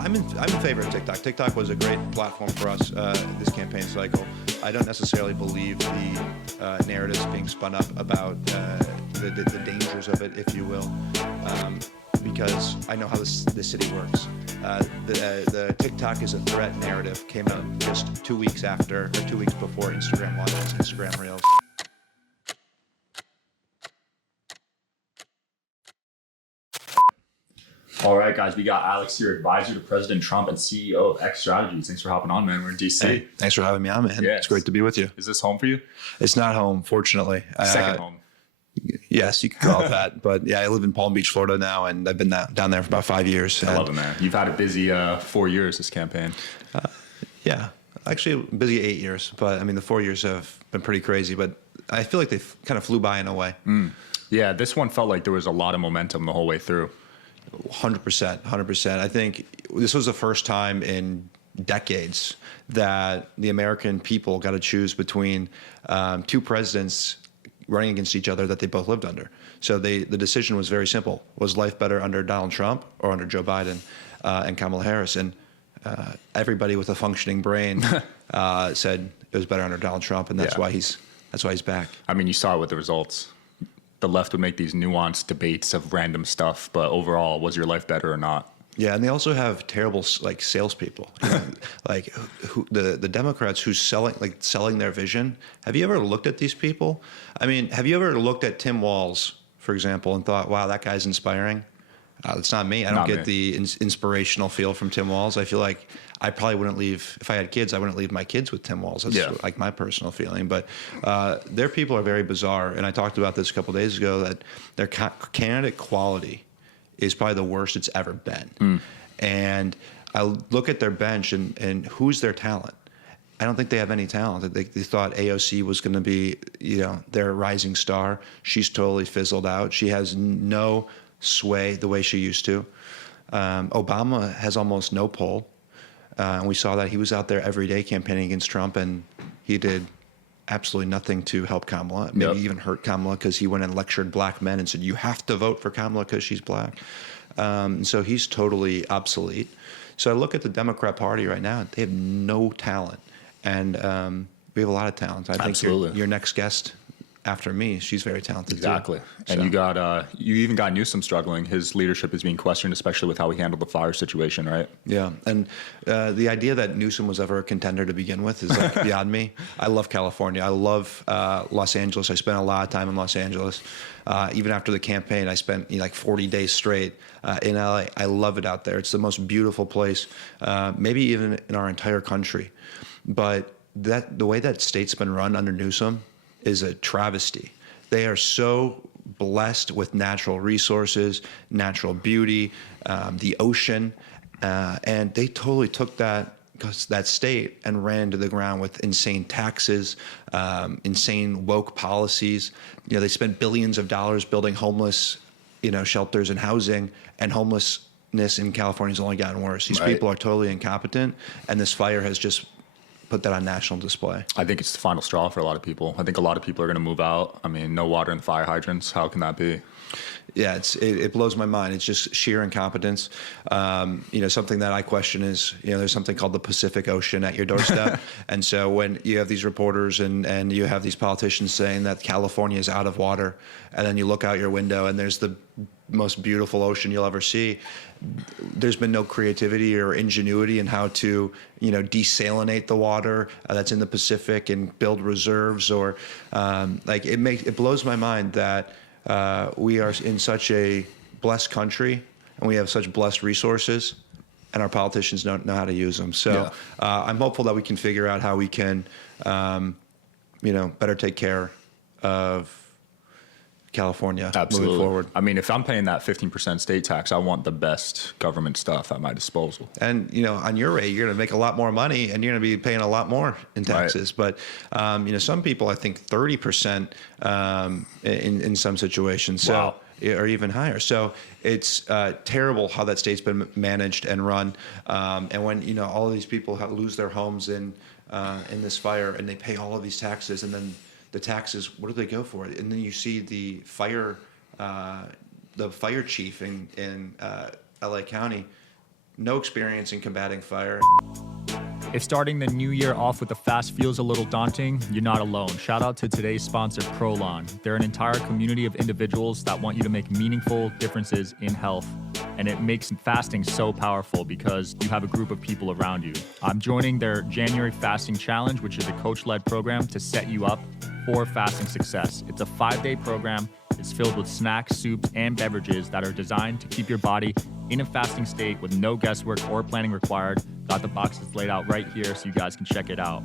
I'm in favor of TikTok. TikTok was a great platform for us this campaign cycle. I don't necessarily believe the narratives being spun up about the dangers of it, if you will, because I know how the city works. The TikTok is a threat narrative came out just 2 weeks after, or 2 weeks before Instagram launched Instagram Reels. All right, guys, we got Alex here, advisor to President Trump and CEO of DEI Strategies. Thanks for hopping on, man. We're in DC. Hey, thanks for having me on, man. Yes. It's great to be with you. Is this home for you? It's not home, fortunately. Second home. Yes, you could call it that. But yeah, I live in Palm Beach, Florida now, and I've been down there for about 5 years. I love it, man. You've had a busy 4 years this campaign. Yeah, actually busy 8 years, but I mean the 4 years have been pretty crazy. But I feel like they kind of flew by in a way. Yeah, this one felt like there was a lot of momentum the whole way through. 100%. I think this was the first time in decades that the American people got to choose between two presidents running against each other that they both lived under. So the decision was very simple. Was life better under Donald Trump or under Joe Biden and Kamala Harris? And everybody with a functioning brain said it was better under Donald Trump, and that's why he's back. I mean, you saw it with the results. The left would make these nuanced debates of random stuff, but overall, was your life better or not? Yeah, and they also have terrible like salespeople, like the Democrats who's selling their vision. Have you ever looked at these people? I mean, have you ever looked at Tim Walz, for example, and thought, "Wow, that guy's inspiring"? It's not me. I don't get the inspirational feel from Tim Walz. I feel like I probably wouldn't leave, if I had kids, I wouldn't leave my kids with Tim Walz. That's like my personal feeling. But their people are very bizarre. And I talked about this a couple of days ago, that their candidate quality is probably the worst it's ever been. And I look at their bench and who's their talent? I don't think they have any talent. They thought AOC was going to be, their rising star. She's totally fizzled out. She has no sway the way she used to. Obama has almost no pull. And we saw that he was out there every day campaigning against Trump, and he did absolutely nothing to help Kamala. Maybe even hurt Kamala, because he went and lectured black men and said, you have to vote for Kamala because she's black. So he's totally obsolete. So I look at the Democrat Party right now, they have no talent. And we have a lot of talent. I think your next guest after me, she's very talented exactly. too. And you even got Newsom struggling. His leadership is being questioned, especially with how he handled the fire situation, right? Yeah, and the idea that Newsom was ever a contender to begin with is like beyond me. I love California. I love Los Angeles. I spent a lot of time in Los Angeles. Even after the campaign, I spent like 40 days straight in LA. I love it out there. It's the most beautiful place, maybe even in our entire country. But the way that state's been run under Newsom is a travesty. They are so blessed with natural resources, natural beauty, the ocean, and they totally took that state and ran to the ground with insane taxes, insane woke policies. They spent billions of dollars building homeless, shelters and housing, and homelessness in California has only gotten worse. These people are totally incompetent, and this fire has just put that on national display. I think it's the final straw for a lot of people. I think a lot of people are going to move out. I mean, no water in the fire hydrants. How can that be? Yeah, it blows my mind. It's just sheer incompetence. Something that I question is, there's something called the Pacific Ocean at your doorstep. And so when you have these reporters and you have these politicians saying that California is out of water, and then you look out your window and there's the most beautiful ocean you'll ever see, there's been no creativity or ingenuity in how to, desalinate the water that's in the Pacific and build reserves, or it blows my mind that we are in such a blessed country and we have such blessed resources, and our politicians don't know how to use them. So I'm hopeful that we can figure out how we can, better take care of California moving forward. I mean, if I'm paying that 15% state tax, I want the best government stuff at my disposal. And, on your rate, you're going to make a lot more money and you're going to be paying a lot more in taxes. Right. But, some people, I think 30% in some situations. So, wow. Or even higher. So it's terrible how that state's been managed and run. And when, all of these people lose their homes in this fire, and they pay all of these taxes, and then the taxes, what do they go for? And then you see the fire chief in LA County no experience in combating fire. If starting the new year off with a fast feels a little daunting, you're not alone. Shout out to today's sponsor, Prolon. They're an entire community of individuals that want you to make meaningful differences in health. And it makes fasting so powerful because you have a group of people around you. I'm joining their January Fasting Challenge, which is a coach-led program to set you up for fasting success. It's a 5-day program. It's filled with snacks, soups, and beverages that are designed to keep your body in a fasting state with no guesswork or planning required. Got the boxes laid out right here so you guys can check it out.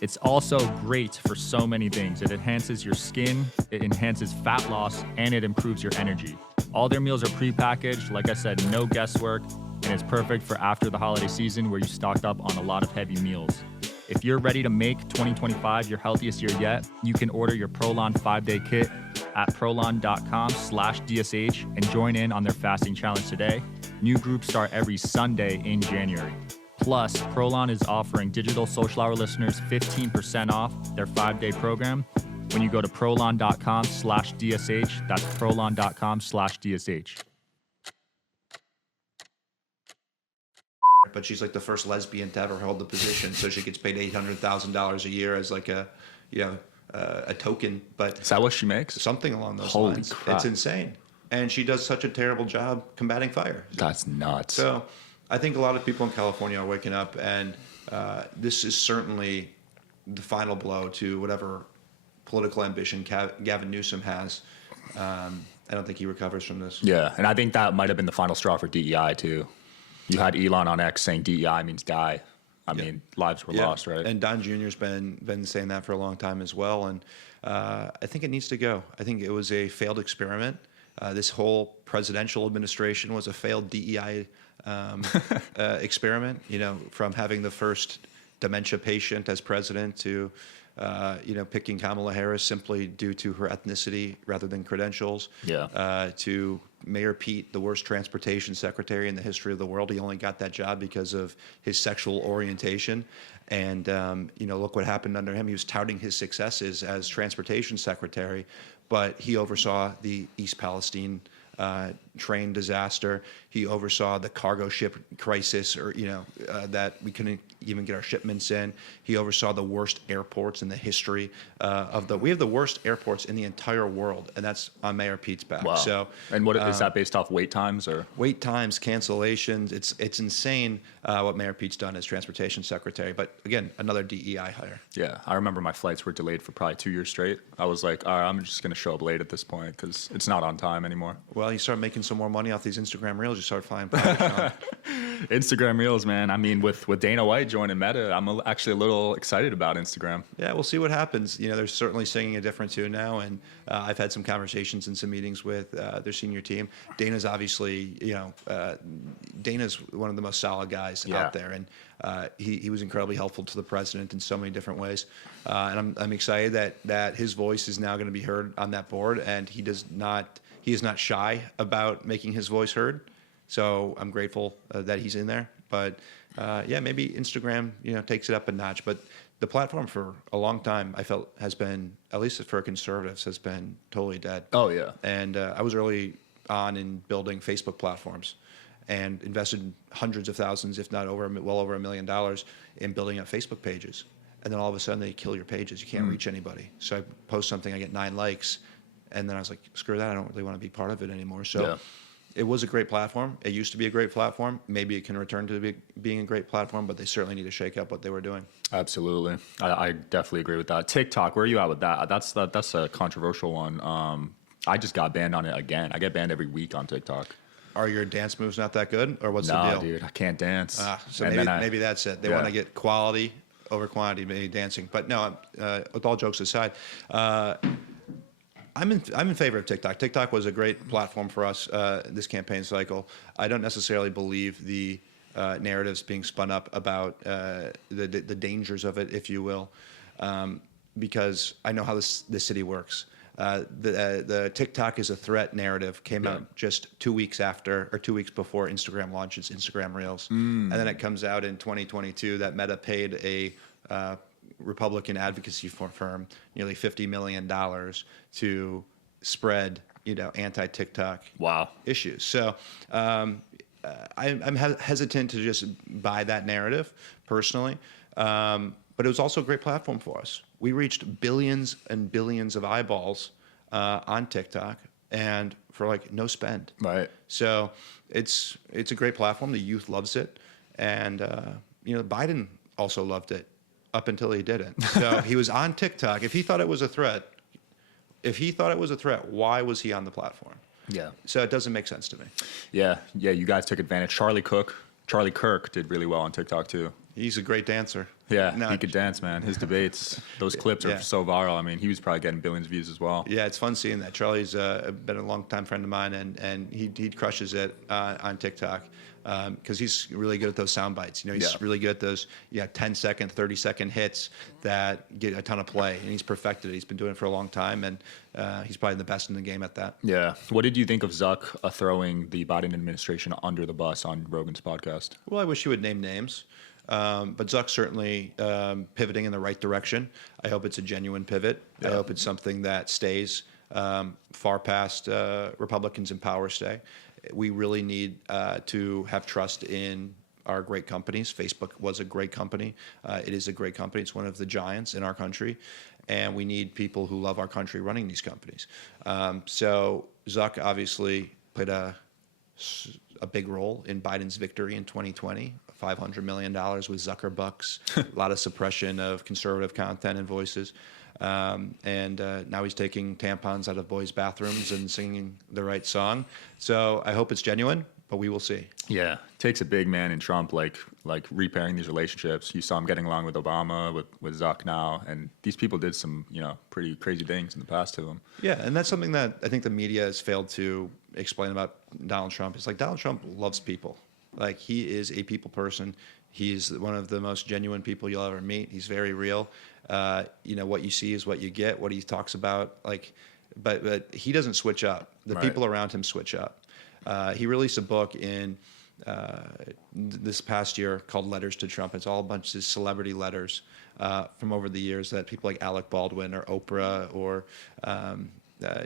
It's also great for so many things. It enhances your skin, it enhances fat loss, and it improves your energy. All their meals are prepackaged, like I said, no guesswork, and it's perfect for after the holiday season where you stocked up on a lot of heavy meals. If you're ready to make 2025 your healthiest year yet, you can order your Prolon 5-day kit at prolon.com/DSH and join in on their fasting challenge today. New groups start every Sunday in January. Plus, Prolon is offering Digital Social Hour listeners 15% off their 5-day program when you go to prolon.com/DSH. That's prolon.com/DSH. But she's like the first lesbian to ever hold the position, so she gets paid $800,000 a year as like a, a token. But Is that what she makes? something along those Holy lines. crap. It's insane, and she does such a terrible job combating fire. That's nuts. So, I think a lot of people in California are waking up, and this is certainly the final blow to whatever political ambition Gavin Newsom has. I don't think he recovers from this. Yeah, and I think that might have been the final straw for DEI too. You had Elon on X saying DEI means die. I mean, lives were lost, right? And Don Jr.'s been saying that for a long time as well, and I think it needs to go. I think it was a failed experiment. This whole presidential administration was a failed DEI experiment. From having the first dementia patient as president to picking Kamala Harris simply due to her ethnicity rather than credentials. Yeah. To Mayor Pete, the worst transportation secretary in the history of the world. He only got that job because of his sexual orientation. And, look what happened under him. He was touting his successes as transportation secretary, but he oversaw the East Palestine train disaster. He oversaw the cargo ship crisis, that we couldn't even get our shipments in. He oversaw the worst airports in the history we have the worst airports in the entire world, and that's on Mayor Pete's back. Wow. So, and what is that based off wait times or? Wait times, cancellations. It's insane what Mayor Pete's done as transportation secretary. But again, another DEI hire. Yeah, I remember my flights were delayed for probably 2 years straight. I was like, all right, I'm just going to show up late at this point because it's not on time anymore. Well, you start making some more money off these Instagram reels. You start flying private, Sean. Instagram Reels, man. I mean, with Dana White joining Meta, I'm actually a little excited about Instagram. Yeah, we'll see what happens. They're certainly singing a different tune now, and I've had some conversations and some meetings with their senior team. Dana's obviously, Dana's one of the most solid guys out there, and he was incredibly helpful to the president in so many different ways. And I'm excited that his voice is now going to be heard on that board, and he is not shy about making his voice heard. So I'm grateful that he's in there. But maybe Instagram, takes it up a notch. But the platform for a long time, I felt, has been, at least for conservatives, has been totally dead. Oh, yeah. And I was early on in building Facebook platforms and invested hundreds of thousands, if not well over $1 million in building up Facebook pages. And then all of a sudden they kill your pages. You can't reach anybody. So I post something, I get 9 likes. And then I was like, screw that. I don't really want to be part of it anymore. So it was a great platform. It used to be a great platform. Maybe it can return to being a great platform, but they certainly need to shake up what they were doing. Absolutely. I definitely agree with that. TikTok, where are you at with that? That's a controversial one. I just got banned on it again. I get banned every week on TikTok. Are your dance moves not that good, or what's the No, deal? dude, I can't dance. So maybe that's it. They want to get quality over quantity, maybe dancing. But no, with all jokes aside, I'm in favor of TikTok. TikTok was a great platform for us this campaign cycle. I don't necessarily believe the narratives being spun up about the dangers of it, if you will, because I know how this city works. The TikTok is a threat narrative came out just 2 weeks after, or 2 weeks before Instagram launches Instagram Reels. And then it comes out in 2022 that Meta paid a Republican advocacy firm nearly $50 million to spread, anti-TikTok issues. So I'm hesitant to just buy that narrative personally. But it was also a great platform for us. We reached billions and billions of eyeballs on TikTok, and for like no spend. Right. So it's a great platform. The youth loves it, and Biden also loved it up until he didn't. So he was on TikTok. If he thought it was a threat, why was he on the platform? Yeah. So it doesn't make sense to me. Yeah. You guys took advantage. Charlie Kirk did really well on TikTok too. He's a great dancer. Yeah, No, he could dance, man. His debates, those clips are Yeah. so viral. I mean, he was probably getting billions of views as well. Yeah, it's fun seeing that. Charlie's been a long-time friend of mine, and he crushes it on TikTok because he's really good at those sound bites. He's Yeah. really good at those 10-second, 30-second hits that get a ton of play, and he's perfected it. He's been doing it for a long time, and he's probably the best in the game at that. Yeah. What did you think of Zuck throwing the Biden administration under the bus on Rogan's podcast? Well, I wish you would name names. But Zuck's certainly pivoting in the right direction. I hope it's a genuine pivot. Yeah. I hope it's something that stays far past Republicans in power stay. We really need to have trust in our great companies. Facebook was a great company. It is a great company. It's one of the giants in our country. And we need people who love our country running these companies. So Zuck obviously played a big role in Biden's victory in 2020. $500 million with Zuckerbucks, a lot of suppression of conservative content and voices. And now he's taking tampons out of boys' bathrooms and singing the right song. So I hope it's genuine, but we will see. Yeah, takes a big man in Trump, like repairing these relationships. You saw him getting along with Obama, with Zuck now, and these people did some, pretty crazy things in the past to him. Yeah, and that's something that I think the media has failed to explain about Donald Trump. It's like Donald Trump loves people. Like, he is a people person. He's one of the most genuine people you'll ever meet. He's very real. What you see is what you get. What he talks about, but he doesn't switch up. The Right. people around him switch up. He released a book in this past year called Letters to Trump. It's all a bunch of celebrity letters from over the years that people like Alec Baldwin or Oprah or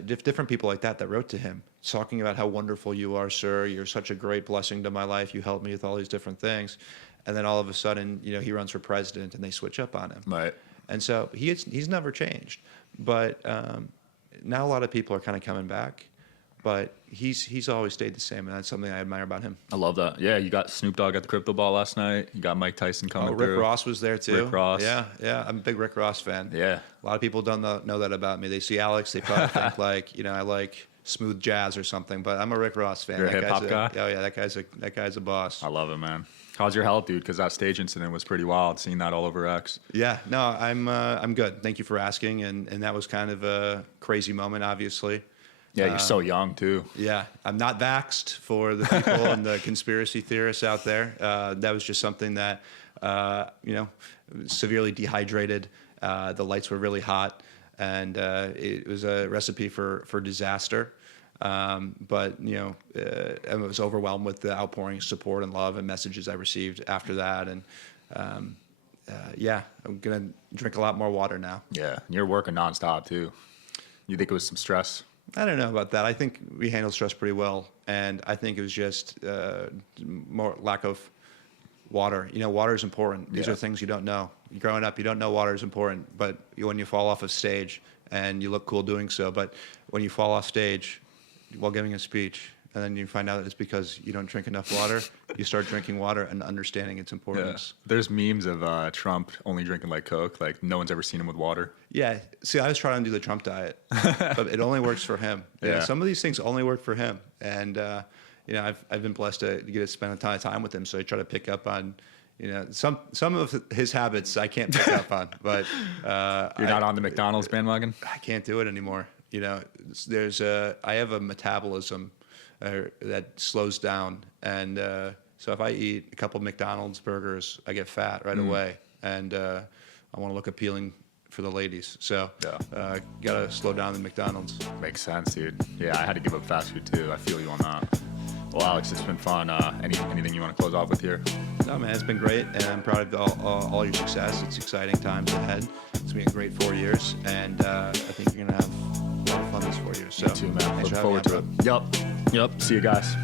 different people like that wrote to him, talking about how wonderful you are, sir. You're such a great blessing to my life. You helped me with all these different things. And then all of a sudden, he runs for president and they switch up on him. Right. And so he's never changed. But now a lot of people are kind of coming back. But he's always stayed the same, and that's something I admire about him. I love that. Yeah, you got Snoop Dogg at the Crypto Ball last night. You got Mike Tyson coming Rick through. Ross was there too. Rick Ross. Yeah. I'm a big Rick Ross fan. Yeah. A lot of people don't know that about me. They see Alex, they probably think I like smooth jazz or something. But I'm a Rick Ross fan. You're a That hip-hop guy's guy? Oh yeah, that guy's a boss. I love it, man. How's your health, dude? Because that stage incident was pretty wild. Seeing that all over X. Yeah, no, I'm good. Thank you for asking. And that was kind of a crazy moment, obviously. Yeah, you're so young too. Yeah, I'm not vaxxed for the people and the conspiracy theorists out there. That was just something that, severely dehydrated. The lights were really hot, and it was a recipe for disaster. But I was overwhelmed with the outpouring of support and love and messages I received after that. And I'm gonna drink a lot more water now. Yeah, and you're working nonstop too. You think it was some stress? I don't know about that. I think we handled stress pretty well, and I think it was just more lack of water. Water is important. These Yeah. are things you don't know. Growing up, you don't know water is important, but when you fall off of stage and you look cool doing so, but when you fall off stage while giving a speech, and then you find out it's because you don't drink enough water, you start drinking water and understanding its importance. There's memes of Trump only drinking like Coke. Like no one's ever seen him with water. Yeah. See, I was trying to do the Trump diet, but it only works for him. Yeah. Some of these things only work for him. And, I've been blessed to get to spend a ton of time with him. So I try to pick up on, some of his habits I can't pick up on, but You're not on the McDonald's bandwagon? I can't do it anymore. I have a metabolism that slows down. And so if I eat a couple McDonald's burgers, I get fat right away. And I want to look appealing for the ladies. So gotta slow down the McDonald's. Makes sense, dude. Yeah, I had to give up fast food too. I feel you on that. Well, Alex, it's been fun. Anything you want to close off with here? No, man, it's been great, and I'm proud of all your success. It's exciting times ahead. It's been a great 4 years, and I think you're gonna have a lot of fun this 4 years. So, You too, man. thanks Look for having forward me to on, it. Yup. See you guys.